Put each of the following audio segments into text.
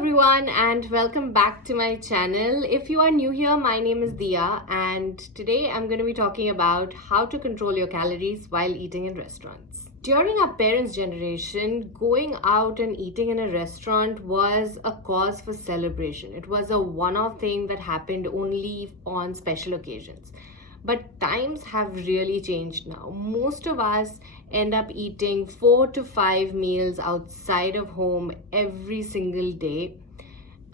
everyone and welcome back to my channel. If you are new here, my name is Dia and today I'm going to be talking about how to control your calories while eating in restaurants. During our parents' generation, going out and eating in a restaurant was a cause for celebration. It was a one-off thing that happened only on special occasions. But times have really changed now. Most of us end up eating 4 to 5 meals outside of home every single day,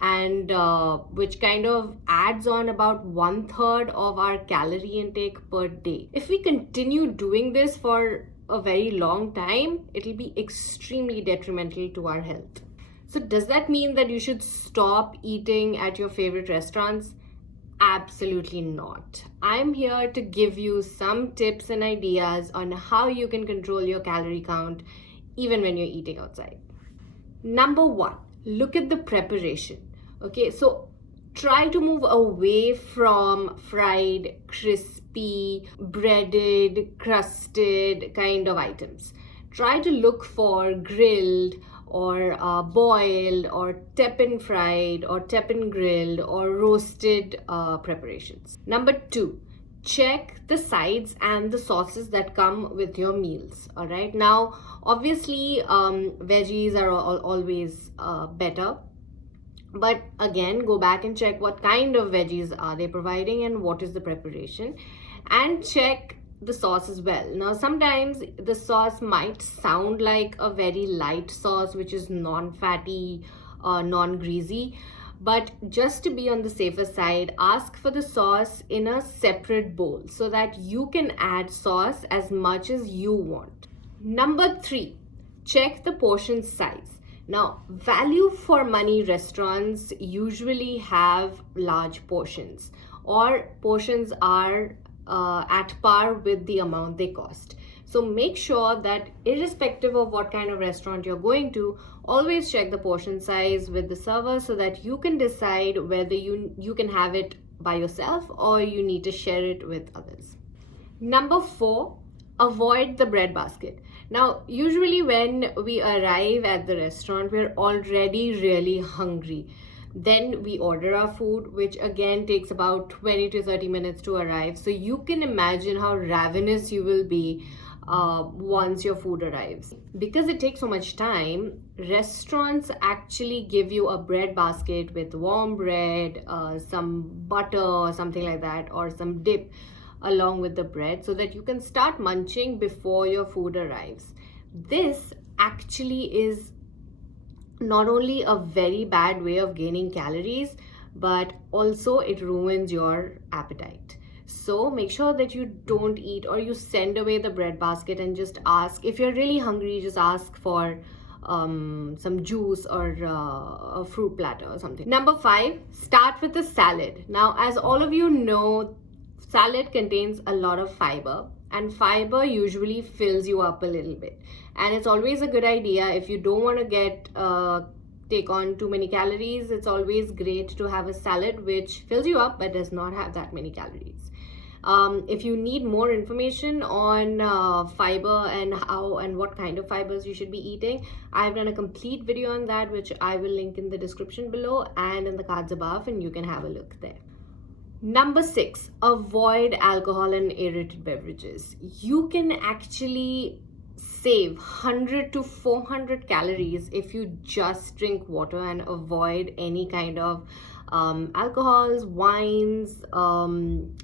and which kind of adds on about 1/3 of our calorie intake per day. If we continue doing this for a very long time, it'll be extremely detrimental to our health. So does that mean that you should stop eating at your favorite restaurants? Absolutely not. I'm here to give you some tips and ideas on how you can control your calorie count even when you're eating outside. Number one, look at the preparation. Okay, so try to move away from fried, crispy, breaded, crusted kind of items. Try to look for grilled or boiled or teppan fried or teppan grilled or roasted preparations. Number two, check the sides and the sauces that come with your meals. All right, now obviously veggies are always better, but again, go back and check what kind of veggies are they providing and what is the preparation, and check the sauce as well. Now sometimes the sauce might sound like a very light sauce which is non-fatty, non-greasy, but just to be on the safer side, ask for the sauce in a separate bowl so that you can add sauce as much as you want. Number three, check the portion size. Now, value for money restaurants usually have large portions, or portions are at par with the amount they cost. So make sure that irrespective of what kind of restaurant you're going to, always check the portion size with the server so that you can decide whether you can have it by yourself or you need to share it with others. Number four, avoid the bread basket. Now, usually when we arrive at the restaurant, we're already really hungry. Then we order our food, which again takes about 20 to 30 minutes to arrive. So you can imagine how ravenous you will be once your food arrives. Because it takes so much time, restaurants actually give you a bread basket with warm bread, some butter or something like that, or some dip along with the bread so that you can start munching before your food arrives. This actually is not only a very bad way of gaining calories, but also it ruins your appetite. So make sure that you don't eat or you send away the bread basket and just ask. If you're really hungry, just ask for some juice or a fruit platter or something. Number five, start with a salad. Now, as all of you know, salad contains a lot of fiber, and fiber usually fills you up a little bit. And it's always a good idea, if you don't want to take on too many calories, it's always great to have a salad which fills you up but does not have that many calories. If you need more information on fiber and how and what kind of fibers you should be eating, I've done a complete video on that, which I will link in the description below and in the cards above, and you can have a look there. Number six, avoid alcohol and aerated beverages. You can actually save 100 to 400 calories if you just drink water and avoid any kind of alcohols, wines,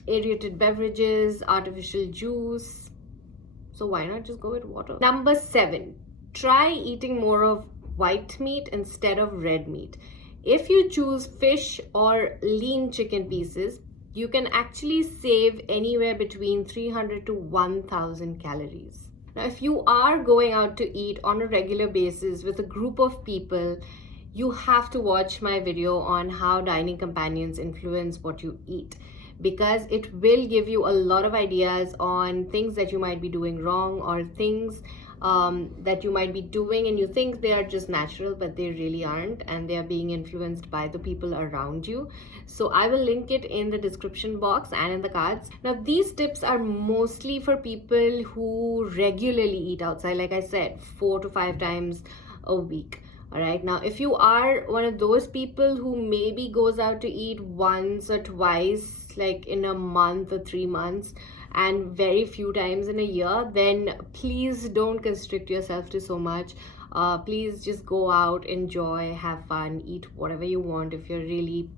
aerated beverages, artificial juice. So why not just go with water? Number seven, try eating more of white meat instead of red meat. If you choose fish or lean chicken pieces, you can actually save anywhere between 300 to 1000 calories. Now, if you are going out to eat on a regular basis with a group of people, you have to watch my video on how dining companions influence what you eat, because it will give you a lot of ideas on things that you might be doing wrong or things that you might be doing and you think they are just natural, but they really aren't, and they are being influenced by the people around you. So I will link it in the description box and in the cards. Now, these tips are mostly for people who regularly eat outside, like I said, 4 to 5 times a week. All right, now if you are one of those people who maybe goes out to eat once or twice, like in a month or 3 months, and very few times in a year, then please don't constrict yourself to so much. Please just go out, enjoy, have fun, eat whatever you want. If you're really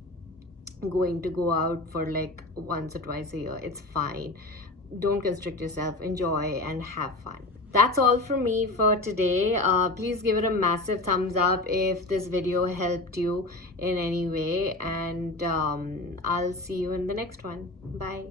going to go out for like once or twice a year, it's fine. Don't constrict yourself, enjoy and have fun. That's all from me for today. Please give it a massive thumbs up if this video helped you in any way, and I'll see you in the next one. Bye.